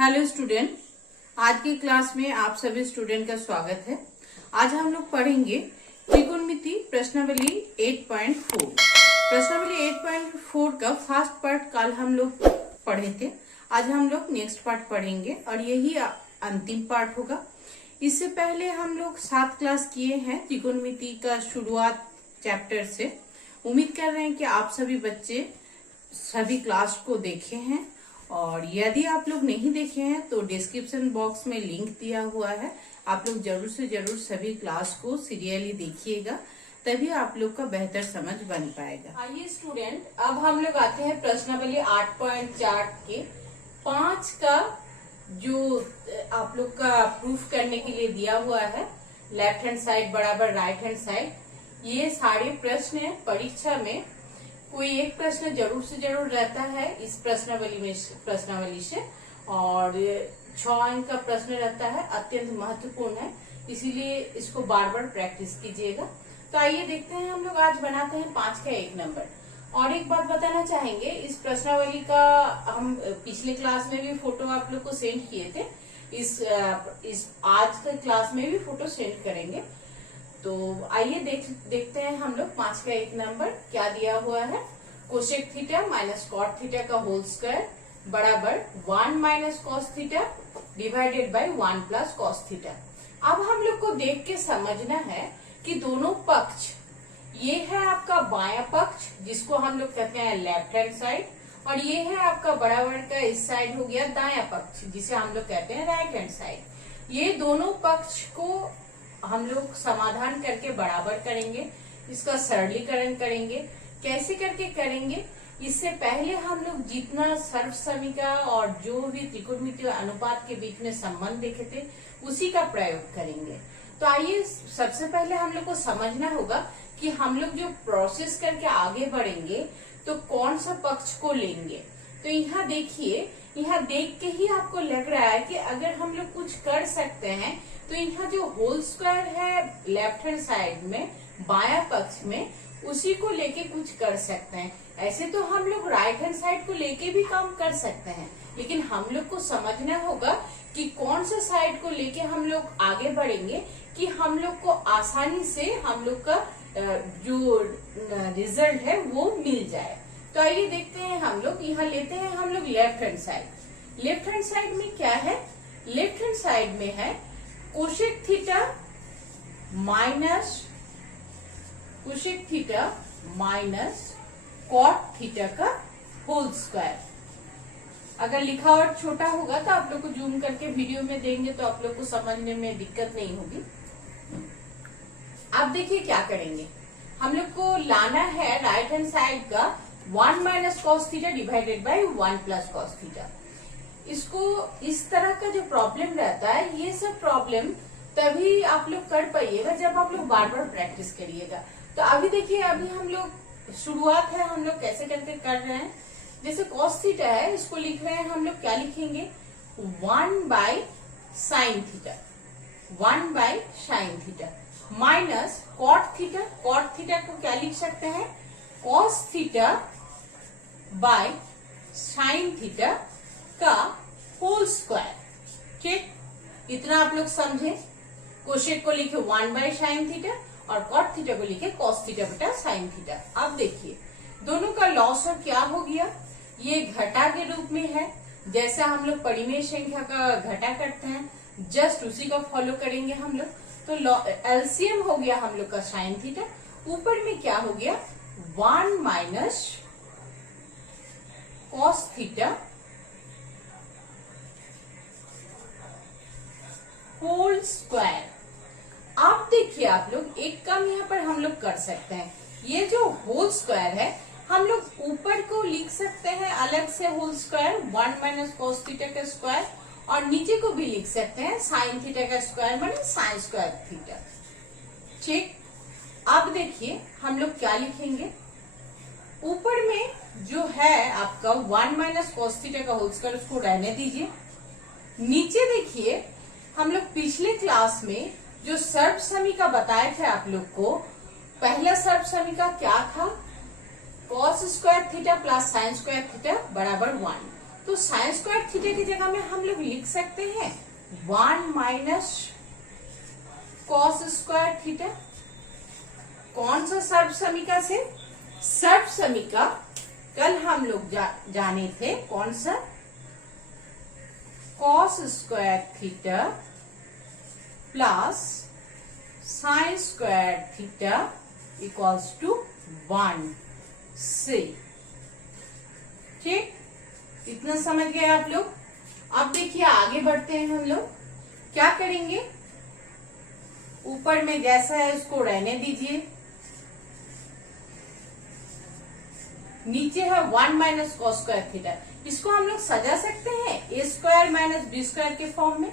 Hello student, आज की class में आप सभी स्टूडेंट का स्वागत है। आज हम लोग पढ़ेंगे त्रिकोणमिति प्रश्नावली 8.4। प्रश्नावली 8.4 का फर्स्ट पार्ट कल हम लोग पढ़े थे। आज हम लोग नेक्स्ट पार्ट पढ़ेंगे और यही अंतिम पार्ट होगा। इससे पहले हम लोग 7 क्लास किए हैं त्रिकोणमिति का शुरुआत चैप्टर से। उम्मीद कर रहे हैं कि आप सभी बच्चे सभी क्लास को देखे हैं, और यदि आप लोग नहीं देखे हैं तो डिस्क्रिप्शन बॉक्स में लिंक दिया हुआ है। आप लोग जरूर से जरूर सभी क्लास को सीरियली देखिएगा, तभी आप लोग का बेहतर समझ बन पाएगा। आइए स्टूडेंट, अब हम लोग आते हैं प्रश्नावली 8.4 के 5 का जो आप लोग का प्रूफ करने के लिए दिया हुआ है, लेफ्ट हैंड साइड बराबर राइट हैंड साइड। ये सारे प्रश्न है। परीक्षा में कोई एक प्रश्न जरूर से जरूर रहता है इस प्रश्नावली से, और 6 अंक का प्रश्न रहता है, अत्यंत महत्वपूर्ण है, इसीलिए इसको बार बार प्रैक्टिस कीजिएगा। तो आइए देखते हैं, हम लोग आज बनाते हैं 5 का 1 नंबर। और एक बात बताना चाहेंगे, इस प्रश्नावली का हम पिछले क्लास में भी फोटो आप लोग को सेंड किए थे। इस आज के क्लास में भी फोटो सेंड करेंगे। तो आइए देखते हैं हम लोग 5 का 1 नंबर क्या दिया हुआ है। Cosec theta minus cot theta का होल स्क्वायर बराबर 1 minus cos theta divided by 1 plus cos theta. अब हम लोग को देख के समझना है कि दोनों पक्ष, ये है आपका बायां पक्ष जिसको हम लोग कहते हैं लेफ्ट हैंड साइड, और ये है आपका बराबर का इस साइड हो गया दायां पक्ष जिसे हम लोग कहते हैं राइट हैंड साइड। ये दोनों पक्ष को हम लोग समाधान करके बराबर करेंगे, इसका सरलीकरण करेंगे। कैसे करके करेंगे, इससे पहले हम लोग जितना सर्वसमीका और जो भी त्रिकोणमितीय अनुपात के बीच में संबंध देखे थे उसी का प्रयोग करेंगे। तो आइए सबसे पहले हम लोग को समझना होगा कि हम लोग जो प्रोसेस करके आगे बढ़ेंगे तो कौन सा पक्ष को लेंगे। तो यहाँ देखिए, यहाँ देख के ही आपको लग रहा है कि अगर हम लोग कुछ कर सकते हैं तो यहाँ जो होल स्क्वायर है लेफ्ट हैंड साइड में बायां पक्ष में, उसी को लेके कुछ कर सकते हैं। ऐसे तो हम लोग राइट हैंड साइड को लेके भी काम कर सकते हैं, लेकिन हम लोग को समझना होगा कि कौन सा साइड को लेके हम लोग आगे बढ़ेंगे कि हम लोग को आसानी से हम लोग का जो रिजल्ट है वो मिल जाए। तो आइए देखते हैं, हम लोग यहाँ लेते हैं हम लोग left hand side. Left hand side में क्या है, लेफ्ट हैंड साइड में है cosec theta minus cot theta का होल स्क्वायर। अगर लिखा और छोटा होगा तो आप लोग को जूम करके वीडियो में देंगे तो आप लोग को समझने में दिक्कत नहीं होगी। अब देखिए क्या करेंगे, हम लोग को लाना है राइट हैंड साइड का 1 minus cos theta divided by 1 plus cos theta. इसको इस तरह का जो प्रॉब्लम रहता है, ये सब प्रॉब्लम तभी आप लोग कर पाइएगा जब आप लोग बार बार प्रैक्टिस करिएगा। तो अभी देखिए, अभी हम लोग शुरुआत है, हम लोग कैसे करके कर रहे हैं। जैसे कॉस थीटा है, इसको लिख रहे हैं हम लोग, क्या लिखेंगे 1 by sine theta, 1 by sine theta minus cot theta. Cot theta को क्या लिख सकते हैं, cos theta by sine theta का होल स्क्वायर। ठीक, इतना आप लोग समझे। कोसेक को लिखे 1 बाय साइन थीटा और कॉट थीटा को लिखे कॉस थीटा बटा साइन थीटा। अब देखिए दोनों का लॉस क्या हो गया, ये घटा के रूप में है। जैसे हम लोग परिमेय संख्या का घटा करते हैं, जस्ट उसी का फॉलो करेंगे हम लोग। तो एलसीएम हो गया हम लोग का साइन थीटा, ऊपर में क्या हो गया 1 minus cos theta whole square. आप देखिए, आप लोग एक काम यहाँ पर हम लोग कर सकते हैं, ये जो होल स्क्वायर है हम लोग ऊपर को लिख सकते हैं अलग से whole square 1 minus cos theta का स्क्वायर, और नीचे को भी लिख सकते हैं साइन थीटा का स्क्वायर माने साइन स्क्वायर थीटा। ठीक, अब देखिए हम लोग क्या लिखेंगे, ऊपर में जो है आपका 1 माइनस कॉस थीटा का होल स्क्वायर उसको रहने दीजिए। नीचे देखिए, हम लोग पिछले क्लास में जो सर्वसमीका बताए थे आप लोग को, पहला सर्वसमीका क्या था, cos square theta plus sine square theta बराबर 1। तो साइन स्क्वायर थीटा की जगह में हम लोग लिख सकते हैं 1 माइनस कॉस स्क्वायर थीटा। कौन सा सर्व समीका से? सर्व समीका कल हम लोग जाने थे, कौन सा? Cos square theta plus sine square theta equals to 1 से। ठीक, इतना समझ गए आप लोग। अब देखिए आगे बढ़ते हैं हम लोग। क्या करेंगे? ऊपर में जैसा है उसको रहने दीजिए, नीचे है 1 माइनस कॉस स्क्वायर थीटा। इसको हम लोग सजा सकते हैं a square minus B square के फॉर्म में।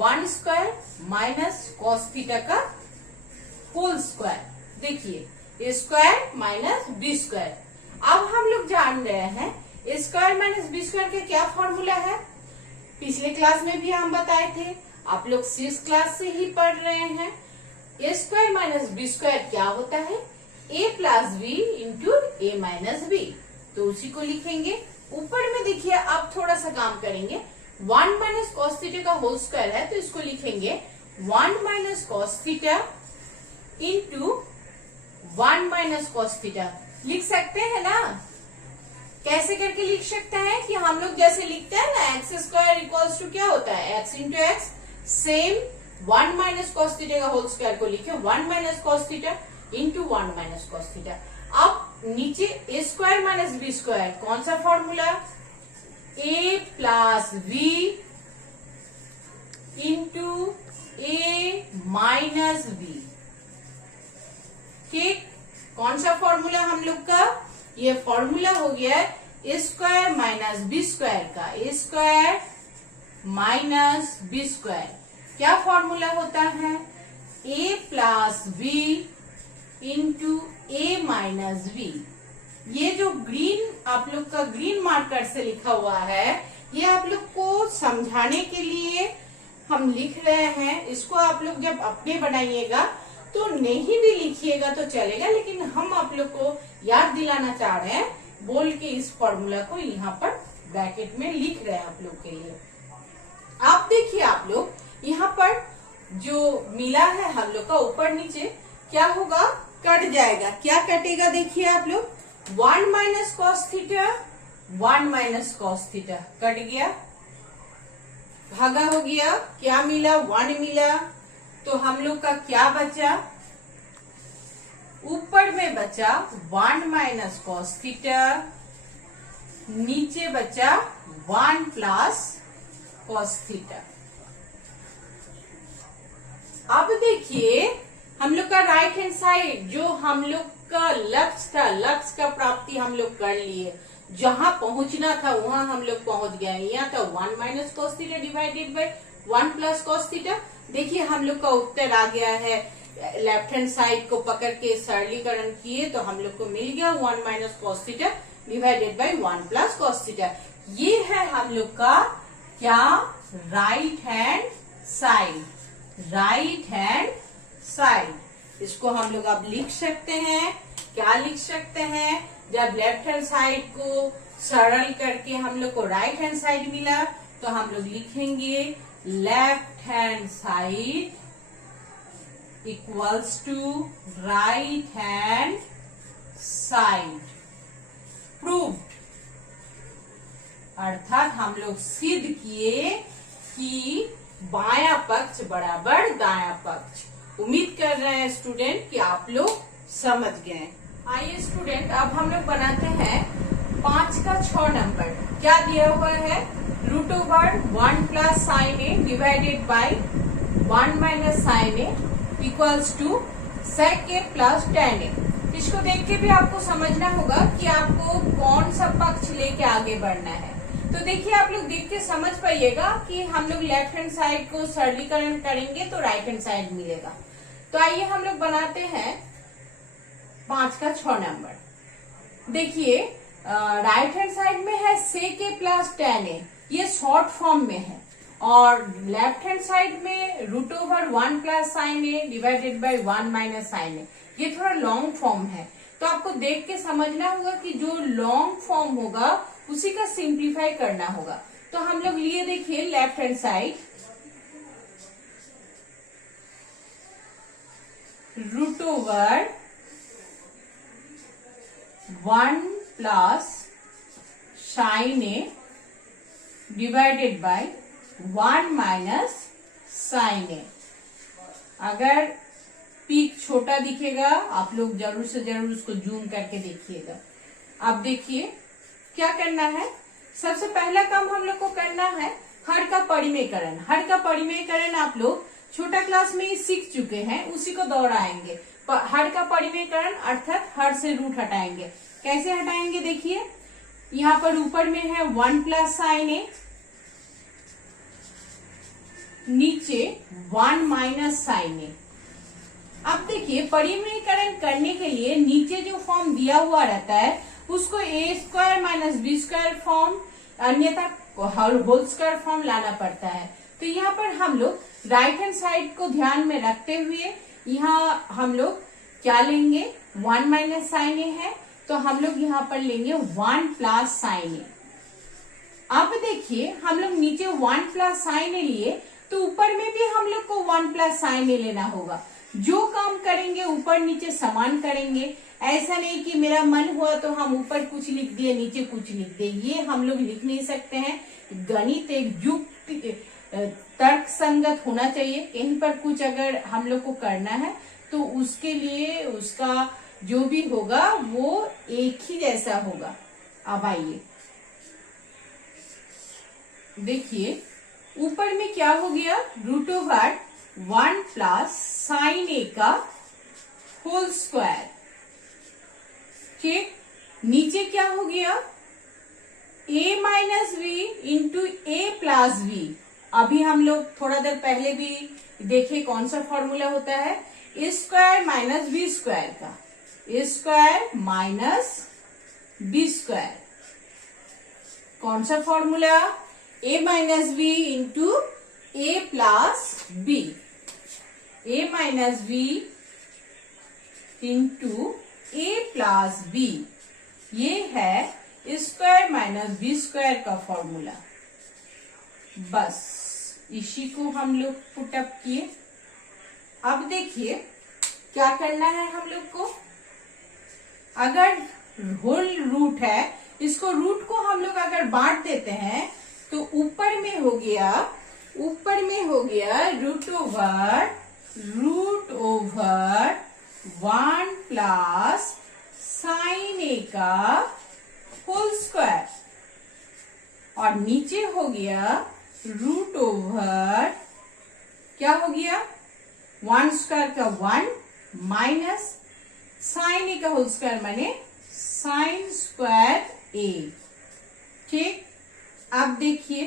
1 स्क्वायर माइनस कॉस थीटा का होल स्क्वायर। देखिए ए स्क्वायर माइनस बी स्क्वायर। अब हम लोग जान रहे हैं a square minus B square का क्या फॉर्मूला है। पिछले क्लास में भी हम बताए थे, आप लोग 6th क्लास से ही पढ़ रहे हैं। A square minus B square क्या होता है? a plus b into a minus b. तो उसी को लिखेंगे। ऊपर में देखिए अब थोड़ा सा काम करेंगे। 1 माइनस कॉस थीटा का होल स्क्वायर है तो इसको लिखेंगे 1 minus cos theta into 1 minus cos theta. लिख सकते हैं ना? कैसे करके लिख सकते हैं कि हम लोग जैसे लिखते हैं ना, एक्स स्क्वायर इक्वल्स टू क्या होता है? X into x. Same 1 minus cos theta का होल स्क्वायर को लिखे 1 minus cos theta into 1 minus cos theta. अब नीचे ए स्क्वायर माइनस बी स्क्वायर, कौन सा formula? A plus b into a minus B. ठीक, कौन सा फॉर्मूला हम लोग का? ये फॉर्मूला हो गया ए स्क्वायर माइनस बी स्क्वायर का। A square minus B square क्या फॉर्मूला होता है? ए plus b into a minus B. ये जो ग्रीन आप लोग का ग्रीन मार्कर से लिखा हुआ है, ये आप लोग को समझाने के लिए हम लिख रहे हैं। इसको आप लोग जब अपने बनाइएगा तो नहीं भी लिखिएगा तो चलेगा, लेकिन हम आप लोग को याद दिलाना चाह रहे हैं बोल के इस फॉर्मूला को यहाँ पर ब्रैकेट में लिख रहे हैं आप लोग के लिए। आप देखिए आप लोग यहाँ पर जो मिला है हम लोग का ऊपर नीचे क्या होगा? कट जाएगा। क्या कटेगा? देखिए आप लोग 1 minus cos theta 1 minus cos theta cut गया, भागा हो गया। क्या मिला? 1 मिला। तो हम लोग का क्या बचा? ऊपर में बचा 1 माइनस कॉस थीटा, नीचे बचा 1 प्लस कॉस थीटा। अब देखिए हम लोग का राइट हैंड साइड जो हम लोग का लक्ष्य था, लक्ष्य का प्राप्ति हम लोग कर लिए। जहां पहुंचना था वहां हम लोग पहुंच गए। यहाँ था 1 minus cos theta divided by 1 plus cos theta. देखिए हम लोग का उत्तर आ गया है। लेफ्ट हैंड साइड को पकड़ के सरलीकरण किए तो हम लोग को मिल गया 1 minus cos theta divided by 1 plus cos theta. ये है हम लोग का क्या? Right hand side. Right hand side. इसको हम लोग अब लिख सकते हैं। क्या लिख सकते हैं? जब लेफ्ट हैंड साइड को सरल करके हम लोग को राइट हैंड साइड मिला तो हम लोग लिखेंगे left hand side equals to right hand side. Proved, अर्थात हम लोग सिद्ध किए कि बायां पक्ष बराबर दायां पक्ष। उम्मीद कर रहे हैं स्टूडेंट कि आप लोग समझ गए। आइए स्टूडेंट अब हम लोग बनाते हैं 5 का 6 नंबर। क्या दिया हुआ है? Root over 1 plus sine A divided by 1 minus sine A equals to sec A plus tan A. इसको देख के भी आपको समझना होगा कि आपको कौन सा पक्ष लेके आगे बढ़ना है। तो देखिए आप लोग देख के समझ पाइएगा कि हम लोग लेफ्ट हैंड साइड को सरलीकरण करेंगे तो राइट हैंड साइड मिलेगा। तो आइए हम लोग बनाते हैं 5 का 6 नंबर। देखिए राइट हैंड साइड में है सेक ए प्लस टेन ए, ये शॉर्ट फॉर्म में है, और लेफ्ट हैंड साइड में root over 1 plus sine A divided by 1 minus sine A, ये थोड़ा लॉन्ग फॉर्म है। तो आपको देख के समझना होगा कि जो लॉन्ग फॉर्म होगा उसी का सिंप्लीफाई करना होगा। तो हम लोग लिए देखिए left hand side root over 1 plus sine A divided by 1 minus sine A. अगर पीक छोटा दिखेगा आप लोग जरूर से जरूर उसको जूम करके देखिएगा। अब देखिए क्या करना है, सबसे पहला काम हम लोग को करना है हर का परिमेयकरण। हर का परिमेयकरण आप लोग छोटा क्लास में ही सीख चुके हैं, उसी को दोहराएंगे। हर का परिमेयकरण अर्थात हर से रूट हटाएंगे। कैसे हटाएंगे देखिए, यहाँ पर ऊपर में है 1 प्लस साइन ए, नीचे 1 माइनस साइन ए। अब देखिए परिमेयकरण करने के लिए नीचे जो फॉर्म दिया हुआ रहता है उसको A square minus B square form, अन्यथा होल स्क्वायर फॉर्म लाना पड़ता है। तो यहाँ पर हम लोग राइट हैंड साइड को ध्यान में रखते हुए यहाँ हम लोग क्या लेंगे, 1 माइनस साइन ए है तो हम लोग यहाँ पर लेंगे 1 प्लस साइन ए। अब देखिए हम लोग नीचे 1 प्लस साइन ए लिए तो ऊपर में भी हम लोग को 1 प्लस साइन ए लेना होगा। जो काम करेंगे ऊपर नीचे समान करेंगे। ऐसा नहीं कि मेरा मन हुआ तो हम ऊपर कुछ लिख दिए नीचे कुछ लिख दिए, ये हम लोग लिख नहीं सकते हैं। गणित एक युक्ति तर्क संगत होना चाहिए। कहीं पर कुछ अगर हम लोग को करना है तो उसके लिए उसका जो भी होगा वो एक ही जैसा होगा। अब आइए देखिए ऊपर में क्या हो गया, root over 1 plus sine a का होल स्क्वायर। ठीक, नीचे क्या हो गया, a minus v into a plus v. अभी हम लोग थोड़ा देर पहले भी देखे कौन सा फॉर्मूला होता है, a square minus B square का, a square minus B square. कौन सा formula, a minus b into a plus b, a minus b into a plus b, ये है स्क्वायर माइनस बी स्क्वायर का फॉर्मूला। बस इसी को हम लोग पुटअप किए। अब देखिए क्या करना है हम लोग को, अगर होल रूट है इसको रूट को हम लोग अगर बांट देते हैं तो ऊपर में हो गया root over 1 plus sine a का होल स्क्वायर, और नीचे हो गया रूट ओवर क्या हो गया 1 स्क्वायर का 1 माइनस साइन ए का होल स्क्वायर माने साइन स्क्वायर ए। ठीक, अब देखिए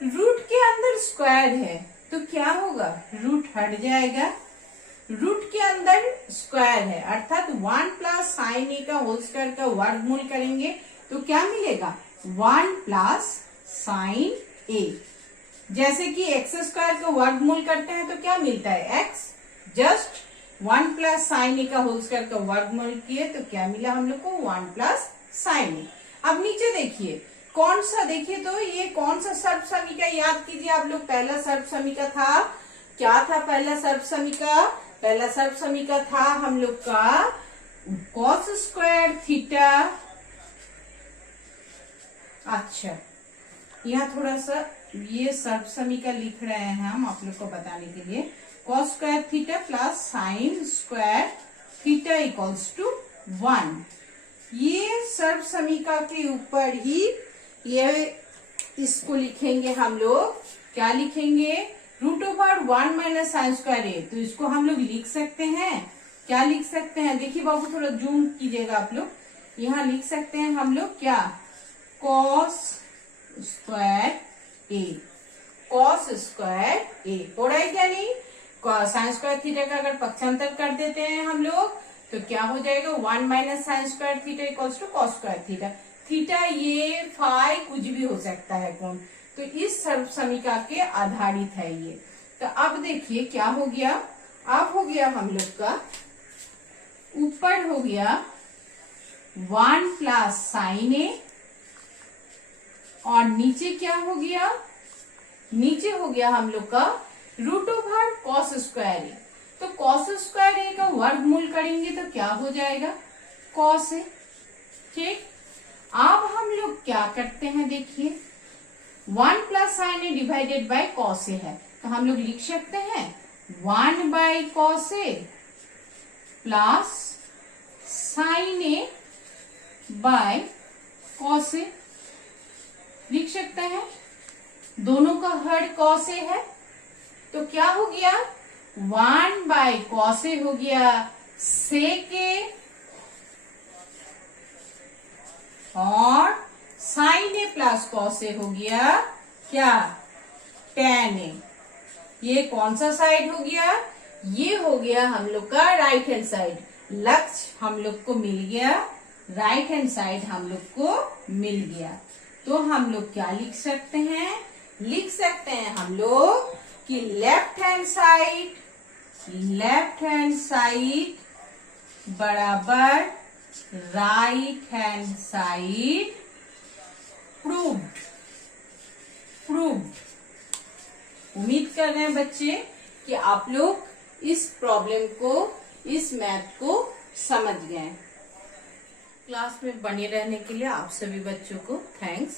रूट के अंदर स्क्वायर है तो क्या होगा, रूट हट जाएगा। रूट के अंदर स्क्वायर है अर्थात 1 प्लस साइन ए का होल स्क्वायर का वर्गमूल करेंगे तो क्या मिलेगा, 1 प्लस साइन ए। जैसे कि एक्स स्क्वायर का वर्गमूल करते हैं तो क्या मिलता है, x. Just 1 plus sine a का होल स्क्वायर का वर्गमूल किए तो क्या मिला हम लोग को, 1 प्लस साइन ए। अब नीचे देखिए कौन सा, देखिए तो ये कौन सा सर्व समीका, याद कीजिए आप लोग। पहला सर्व समीका था, क्या था पहला सर्व समीका, पहला सर्व समीका था हम लोग का कॉस स्क्वायर थीटा। अच्छा यहाँ थोड़ा सा ये सर्व समीका लिख रहे हैं हम आप लोग को बताने के लिए, cos square theta plus sine square theta equals to 1। ये सर्व समीका के ऊपर ही ये इसको लिखेंगे हम लोग, क्या लिखेंगे, root over 1 minus sine square A. तो इसको हम लोग लिख सकते हैं, क्या लिख सकते हैं, देखिए बाबू थोड़ा जूम कीजिएगा आप लोग, यहाँ लिख सकते हैं हम लोग क्या, कॉस स्क्वायर ए, कॉस स्क्वायर ए। हो रहा है क्या नहीं, साइन स्क्वायर थीटा का अगर पक्षांतर कर देते हैं हम लोग तो क्या हो जाएगा, 1 minus sine square theta equals to cos square theta. Theta ये फाई कुछ भी हो सकता है कोण, तो इस सर्व समीका के आधारित है ये। तो अब देखिए क्या हो गया, अब हो गया हम लोग का ऊपर हो गया 1 प्लस साइन ए और नीचे क्या हो गया, नीचे हो गया हम लोग का √cos²a। तो cos²a का वर्गमूल करेंगे तो क्या हो जाएगा, cos a। ठीक, अब हम लोग क्या करते हैं, देखिए 1 plus sine A divided bye cos a है, तो हम लोग लिख सकते हैं 1/cos a plus sine a by cos a, लिख सकते हैं। दोनों का हर cos a है, तो क्या हो गया 1/cos a हो गया sec a और sin a plus cos a हो गया क्या, tan a। ये कौन सा साइड हो गया, ये हो गया हम लोग का राइट हैंड साइड। लक्ष्य हम लोग को मिल गया, राइट हैंड साइड हम लोग को मिल गया। तो हम लोग क्या लिख सकते हैं, लिख सकते हैं हम लोग कि लेफ्ट हैंड साइड बराबर राइट हैंड साइड प्रूव्ड। उम्मीद कर रहे हैं बच्चे कि आप लोग इस प्रॉब्लम को, इस मैथ को समझ गए। क्लास में बने रहने के लिए आप सभी बच्चों को थैंक्स।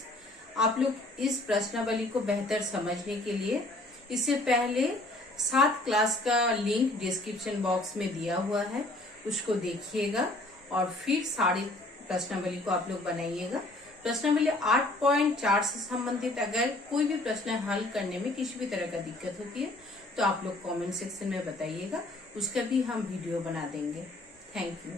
आप लोग इस प्रश्नावली को बेहतर समझने के लिए इससे पहले 7 क्लास का लिंक डिस्क्रिप्शन बॉक्स में दिया हुआ है, उसको देखिएगा और फिर सारी प्रश्नावली को आप लोग बनाइएगा। प्रश्नावली 8.4 से संबंधित अगर कोई भी प्रश्न हल करने में किसी भी तरह का दिक्कत होती है तो आप लोग कमेंट सेक्शन में बताइएगा, उसका भी हम वीडियो बना देंगे। Thank you.